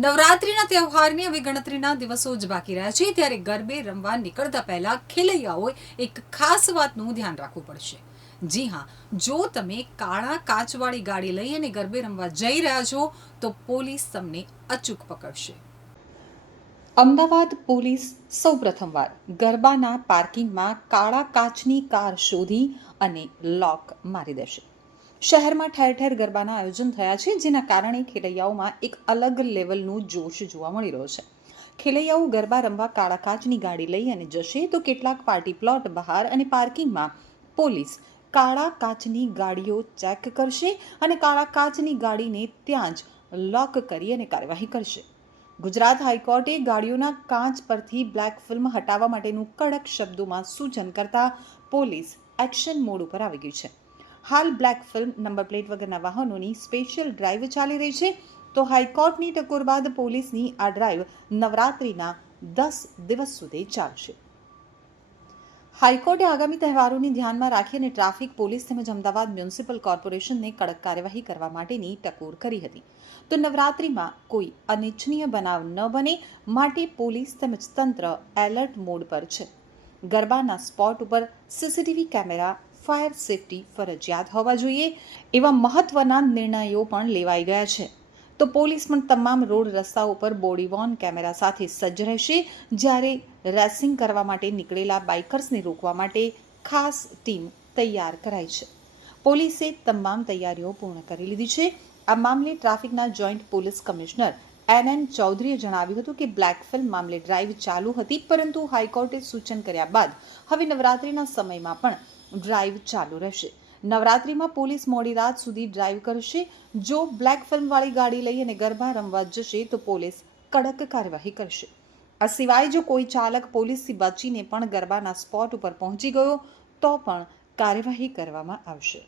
નવરાત્રીના તહેવારની હવે ગણતરીના દિવસો જ બાકી રહ્યા છે. ત્યારે ગરબે રમવા નીકળતા પહેલા ખેલૈયાઓએ એક ખાસ વાતનું ધ્યાન રાખવું પડશે. જી હા, જો તમે કાળા કાચવાળી ગાડી લઈ અને ગરબે રમવા જઈ રહ્યા છો, તો પોલીસ તમને અચૂક પકડશે. અમદાવાદ પોલીસ સૌપ્રથમવાર ગરબાના પાર્કિંગમાં કાળા કાચની કાર શોધી અને લોક મારી દેશે. શહેરમાં ઠેર ઠેર ગરબાના આયોજન થયા છે, જેના કારણે ખેલૈયાઓમાં એક અલગ લેવલનું જોશ જોવા મળી રહ્યો છે. ખેલૈયાઓ ગરબા રમવા કાળા કાચની ગાડી લઈ અને જશે તો કેટલાક પાર્ટી પ્લોટ બહાર અને પાર્કિંગમાં પોલીસ કાળા કાચની ગાડીઓ ચેક કરશે અને કાળા કાચની ગાડીને ત્યાં જ લોક કરી અને કાર્યવાહી કરશે. ગુજરાત હાઈકોર્ટે ગાડીઓના કાચ પરથી બ્લેક ફિલ્મ હટાવવા માટેનું કડક શબ્દોમાં સૂચન કરતા પોલીસ એક્શન મોડ ઉપર આવી ગઈ છે. હાલ બ્લેક ફિલ્મ નંબર પ્લેટ વગરના વાહનોની સ્પેશિયલ ડ્રાઈવ ચાલી રહી છે. તો હાઈકોર્ટની ટકોર બાદ પોલીસની આ ડ્રાઈવ નવરાત્રિના દસ દિવસ સુધી ચાલશે. હાઈકોર્ટે આગામી તહેવારોને ધ્યાનમાં રાખી અને ટ્રાફિક, પોલીસ તેમજ અમદાવાદ મ્યુનિસિપલ કોર્પોરેશનને કડક કાર્યવાહી કરવા માટેની ટકોર કરી હતી. તો નવરાત્રિમાં કોઈ અનિચ્છનીય બનાવ ન બને માટે પોલીસ તેમજ તંત્ર એલર્ટ મોડ પર છે. ગરબાના સ્પોટ ઉપર સીસીટીવી કેમેરા ફાયર સેફટી ફરજિયાત હોવા જોઈએ એવા મહત્વના નિર્ણયો પણ લેવાઈ ગયા છે. તો પોલીસ પણ તમામ રોડ રસ્તાઓ પર બોડી કેમેરા સાથે સજ્જ રહેશે. જ્યારે રેસિંગ કરવા માટે નીકળેલા બાઇકર્સને રોકવા માટે ખાસ ટીમ તૈયાર કરાઈ છે. પોલીસે તમામ તૈયારીઓ પૂર્ણ કરી લીધી છે. આ મામલે ટ્રાફિકના joint police commissioner N N ચૌધરીએ જણાવ્યું હતું કે બ્લેક ફિલ્મ મામલે ડ્રાઈવ ચાલુ હતી, પરંતુ હાઈકોર્ટે સૂચન કર્યા બાદ હવે નવરાત્રિના સમયમાં પણ ડ્રાઈવ ચાલુ રહેશે. નવરાત્રિમાં પોલીસ મોડી રાત સુધી ડ્રાઈવ કરશે. જો બ્લેક ફિલ્મવાળી ગાડી લઈ અને ગરબા રમવા જશે, તો પોલીસ કડક કાર્યવાહી કરશે. આ સિવાય જો કોઈ ચાલક પોલીસથી બચીને પણ ગરબાના સ્પોટ ઉપર પહોંચી ગયો, તો પણ કાર્યવાહી કરવામાં આવશે.